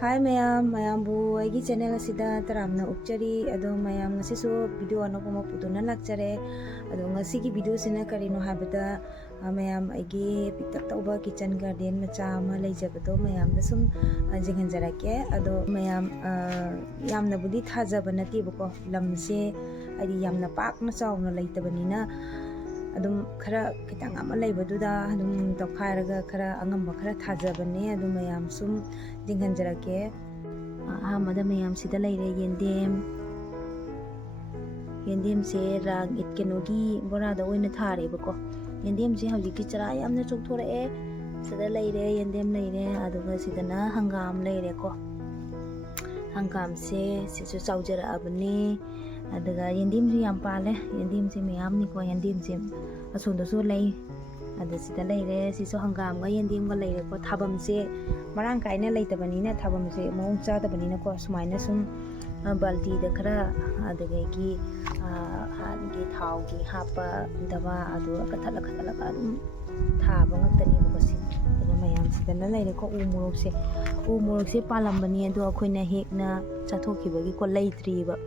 Hi mayambu aigi channel asida taramna ukchari ado mayam ngasisu video anopama putuna lakchare ado ngasigi video sina karino habada mayam aigi pick tauba kitchen garden macha ama leijabado mayam da sum jinghanjarake ado mayam yamna budi thajaba natibako lamse adi yamna pakna chawna leitabanina adum khara kitang ama leibaduda adum tokhairaga khara angamba khara thajabane adu mayam sum jinghanjarake ahamada mayam sida leire yendem se rang it kenogi borada oina tharebako yendem se hawjiki chara yamna chokthore sida leire yendem leire aduga sidana hangam leire ko hangam se sisu chaujara abane adaga yendem ji yam pale yendem se mayam ni ko yendem se asunda so lei ada sida leire sisu hangam ga yendem ga leire ko thabam se marang kaina leitabani na thabam se mong cha tabani na ko sumaina sum balti da khara adaga gi hangi thau gi hapa daba adu ka thala ka dum thaba ngaktani ko si adu mayam sida na leire ko u morok se palambani adu akoina hekna chathokibagi ko leitri ba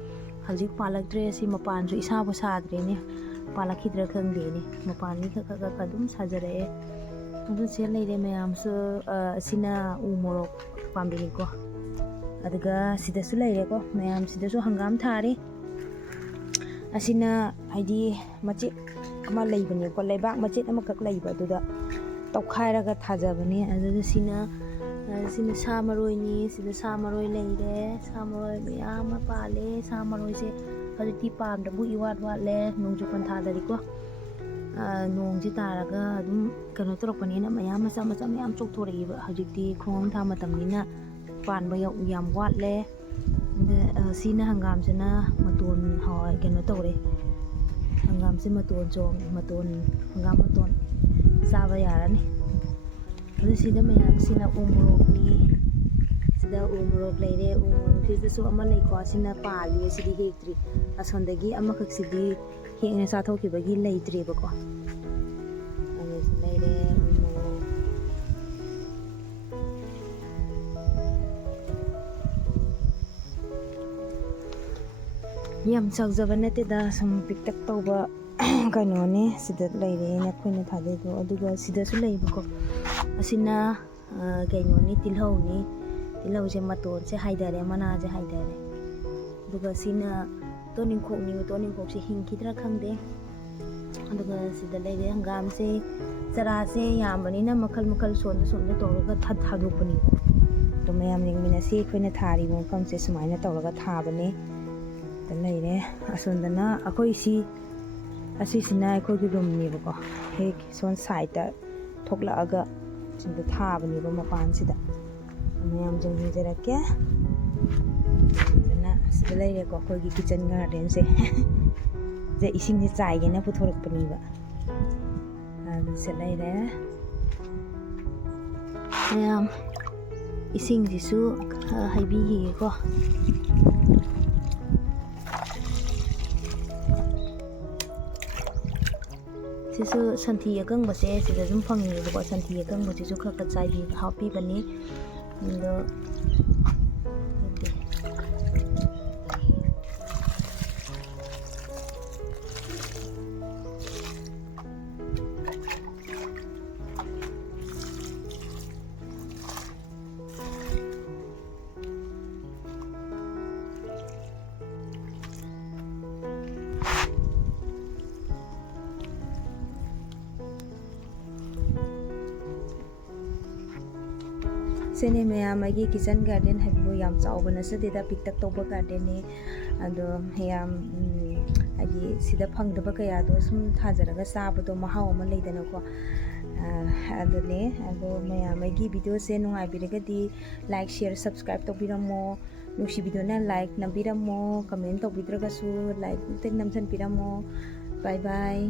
hajik palaktre si mapan su isa bo sadre ne palakidra khangde ne mapan ni ka dum sajare adu se leire mayam su sina u morok pambini ko adaga sida su leire ko mayam sida su hangam thare asina haidi machi ama leibani ko leibak machi ama kak leiba duda tokhairaga thajabani adu sina sa maroi ni sida sa maroi leire sa maroi mayam pale sa maroi se hajiti pam da bu iwat le nongju pantha dari ko nongji taraga adum kano torokpani na mayam macha mayam chokthori ba hajiti khong tha matamni na pan ba yam wat le sina hangam sina maton hoi kano tore hangam se maton hangam maton saba yarani sida mayam sina umorok ni sida umorok leire umorok sida su ama leiko sina pali sidi hektri asondagi ama khak sidi hekna sathoki bagi leitre bako ane leire umorok yam chakjaba nate da sum piktak tawba kano ne sida leire na khoina thade do aduga sida su leibako asina kaino ni tilhau je maton se haidare mana je haidare duga sina toning khok se hingkidra khangde aduga sida leire hangam se chara se yamani na makal sonda tawraga thadopani to mayam ringmina se khoina thari mofam se sumaina tawraga thabane ta leire asondana akoi si asisina akoi gi room ni bako hek son side ta thokla aga sinda thabani ba mapan sida mayam jinghinjarake na sida leire ko khoi gi kitchen garden se je ising ni chai ge na puthorak pani ba se leire mayam ising ji su haibi gi ko sisu santhi akang base sida zum phangi bo santhi akang base su khaka chai bi happy bani ndo sene mayam agi kitchen garden habibo yam chawbana sadeda piktak toba garden ne ado yam agi sida phangdaba kaya do sum thajaraga sabado mahaw ma leidana ko ado ne ado mayam agi video se nungai biragadi like share subscribe to biramo nusi video na like nambiramo comment to bidraga su like tek namsan piramo bye bye